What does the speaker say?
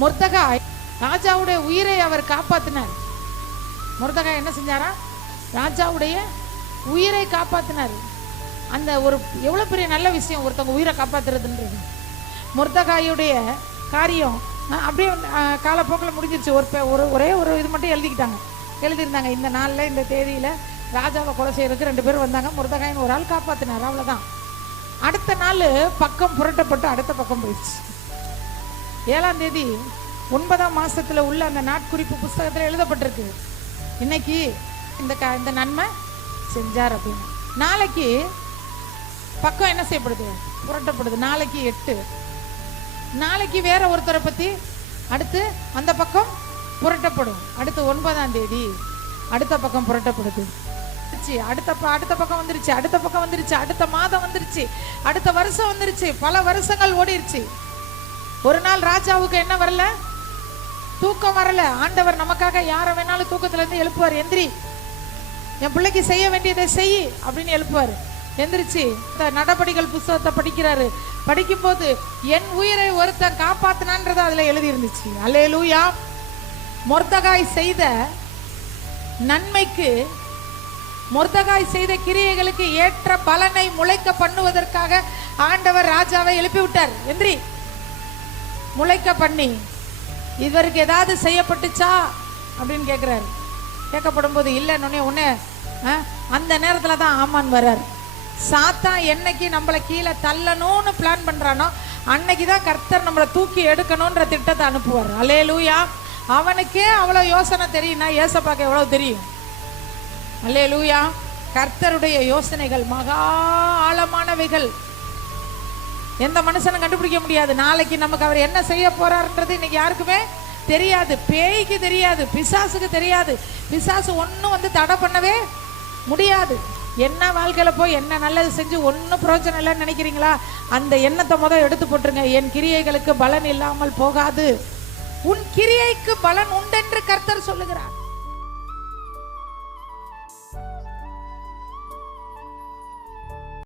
மொர்தெகாய் ராஜாவுடைய உயிரை அவர் காப்பாத்தினார். மொர்தெகாய் என்ன செஞ்சாரா? ராஜாவுடைய உயிரை காப்பாத்தினார். அந்த ஒரு எவ்வளவு பெரிய நல்ல விஷயம் ஒருத்தவங்க உயிரை காப்பாத்துறதுன்றது. மொர்தெகாயுடைய காரியம் அப்படியே காலப்போக்கில் முடிஞ்சிருச்சு. ஒரே ஒரு இது மட்டும் எழுதியிருந்தாங்க, இந்த நாளில் இந்த தேதியில் ராஜாவை கொலை செய்யறதுக்கு 2 பேர் வந்தாங்க, மொர்தெகாயின் ஒரு ஆள் காப்பாத்தினார், அவ்வளோதான். அடுத்த நாள் பக்கம் புரட்டப்பட்டு அடுத்த பக்கம் போயிடுச்சு. 7ஆம் தேதி 9ஆம் மாசத்துல உள்ள அந்த நாட்குறிப்பு புஸ்தகத்தில் எழுதப்பட்டிருக்கு, இன்னைக்கு இந்த நன்மை செஞ்சார் அப்படின்னு. நாளைக்கு பக்கம் என்ன செய்யப்படுது? புரட்டப்படுது. நாளைக்கு 8. நாளைக்கு வேற ஒருத்தரை பத்தி அடுத்து அந்த பக்கம் புரட்டப்படும். அடுத்து 9ஆம் தேதி அடுத்த பக்கம் புரட்டப்படுது. அடுத்த பக்கம் வந்துருச்சு, அடுத்த பக்கம் வந்துருச்சு, அடுத்த மாதம் வந்துருச்சு, அடுத்த வருஷம் வந்துருச்சு, பல வருஷங்கள் ஓடிருச்சு. ஒரு நாள் ராஜாவுக்கு என்ன வரல? தூக்கம் வரல. ஆண்டவர் நமக்காக யாரை வேணாலும் தூக்கத்துல இருந்து எழுப்புவார். எந்திரி, என் பிள்ளைக்கு செய்ய வேண்டியதை செய் அப்படின்னு எழுப்புவார். எந்திரிச்சு நடபடிகள் புஸ்தகத்தை படிக்கிறாரு. படிக்கும் போது என் உயிரை ஒருத்தன் காப்பாத்தினான்றது அதுல எழுதி இருந்துச்சு. அல்லேலூயா. மொர்தெகாய் செய்த நன்மைக்கு, மொர்தெகாய் செய்த கிரியைகளுக்கு ஏற்ற பலனை முளைக்க பண்ணுவதற்காக ஆண்டவர் ராஜாவை எழுப்பி விட்டார். எந்திரி, முளைக்க பண்ணி இவருக்கு ஏதாவது செய்யப்பட்டுச்சா அப்படின்னு கேட்கிறாரு. கேட்கப்படும் போது இல்லைன்னு உடனே அந்த நேரத்துல தான் ஆமான் வர்றார். சாத்தான் என்னைக்கு நம்மளை கீழே தள்ளணும்னு பிளான் பண்றானோ அன்னைக்கு தான் கர்த்தர் நம்மளை தூக்கி எடுக்கணும்ன்ற திட்டத்தை அனுப்புவார். அல்லேலூயா. அவனுக்கே அவ்வளவு யோசனை தெரியும்னா ஏசப்பாக்கு எவ்வளவு தெரியும்? அல்லேலூயா. கர்த்தருடைய யோசனைகள் மகா ஆழமானவைகள். எந்த மனுஷனும் கண்டுபிடிக்க முடியாது. நாளைக்கு நமக்கு அவர் என்ன செய்ய போறாருன்றது இன்னைக்கு யாருக்குமே தெரியாது. பேய்க்கு தெரியாது, பிசாசுக்கு தெரியாது. பிசாசு ஒன்றும் வந்து தடை பண்ணவே முடியாது. என்ன வாழ்க்கையில போய் என்ன நல்லது செஞ்சு ஒன்றும் பிரயோஜனம் இல்லைன்னு நினைக்கிறீங்களா? அந்த எண்ணத்தை முதல் எடுத்து போட்டுருங்க. என் கிரியைகளுக்கு பலன் இல்லாமல் போகாது. உன் கிரியைக்கு பலன் உண்டென்று கர்த்தர்